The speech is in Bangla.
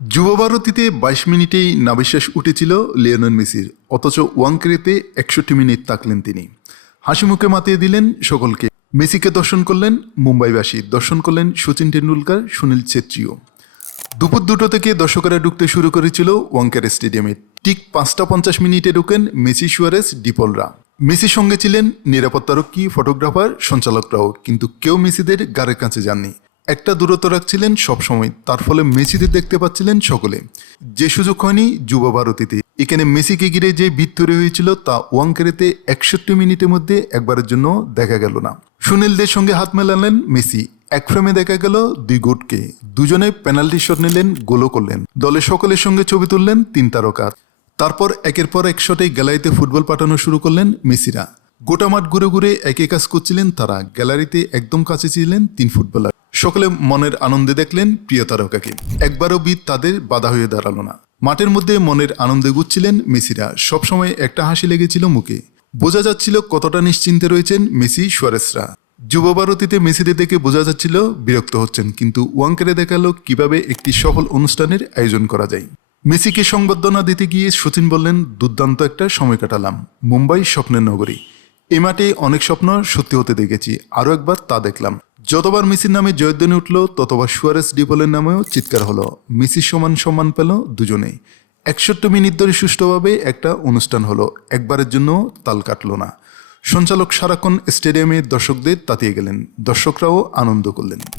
যুবভারতীতে ২২ মিনিটেই নাভিশ্বাস উঠেছিল লিওনেল মেসির, অথচ ওয়াংখেড়েতে ৬১ মিনিট থাকলেন তিনি। হাসিমুখে মাতিয়ে দিলেন সকলকে। মেসিকে দর্শন করলেন মুম্বাইবাসী, দর্শন করলেন সচিন টেন্ডুলকার, সুনীল ছেত্রীও। দুপুর ২টো থেকে দর্শকেরা ঢুকতে শুরু করেছিল ওয়াংখেড়ে স্টেডিয়ামে। ঠিক ৫টা ৫০ মিনিটে ঢোকেন মেসি, সুয়ারেস, ডিপলরা। মেসির সঙ্গে ছিলেন নিরাপত্তারক্ষী, ফটোগ্রাফার, সঞ্চালকরাও, কিন্তু কেউ মেসিদের গাড়ির কাছে যাননি। একটা দূরত্ব রাখছিলেন সবসময়, তার ফলে মেসিদের দেখতে পাচ্ছিলেন সকলে। যে সুযোগ হয়নি যুবভারতীতে। এখানে মেসিকে ঘিরে যে ভিড় তৈরি হয়েছিল তা ওয়াংখেড়েতে ৬১ মিনিটের মধ্যে একবারের জন্য দেখা গেল না। সুনীলদের সঙ্গে হাত মেলালেন মেসি। এক ফ্রেমে দেখা গেল দুই গোটকে, দুজনে পেনাল্টি শট নিলেন, গোলও করলেন। দলের সকলের সঙ্গে ছবি তুললেন ৩ তারকা। তারপর একের পর এক শটে গ্যালারিতে ফুটবল পাঠানো শুরু করলেন মেসিরা। গোটা মাঠ ঘুরে ঘুরে একই কাজ করছিলেন তারা। গ্যালারিতে একদম কাছে ছিলেন ৩ ফুটবলার। সকলে মনের আনন্দে দেখলেন প্রিয় তারকাকে। একবারও ভিড় তাদের বাধা হয়ে দাঁড়ালো না। মাঠের মধ্যে মনের আনন্দে ঘুরছিলেন মেসিরা। সবসময় একটা হাসি লেগেছিল মুখে। বোঝা যাচ্ছিল কতটা নিশ্চিন্তে রয়েছেন মেসি, সুয়ারেসরা। যুবভারতীতে মেসিদের দেখে বোঝা যাচ্ছিল বিরক্ত হচ্ছেন, কিন্তু ওয়াংখেড়ে দেখালো কিভাবে একটি সফল অনুষ্ঠানের আয়োজন করা যায়। মেসিকে সংবর্ধনা দিতে গিয়ে সচিন বললেন, দুর্দান্ত একটা সময় কাটালাম। মুম্বাই স্বপ্নের নগরী। এ মাঠে অনেক স্বপ্ন সত্যি হতে দেখেছি, আরও একবার তা দেখলাম। যতবার মেসির নামে জয়ধ্বনি উঠল, ততবার সুয়ারেস, ডিপলের নামেও চিৎকার হলো। মেসির সমান সম্মান পেল দুজনেই। ৬১ মিনিট ধরে সুষ্ঠুভাবে একটা অনুষ্ঠান হলো, একবারের জন্য তাল কাটল না। সঞ্চালক সারাক্ষণ স্টেডিয়ামে দর্শকদের তাতিয়ে গেলেন, দর্শকরাও আনন্দ করলেন।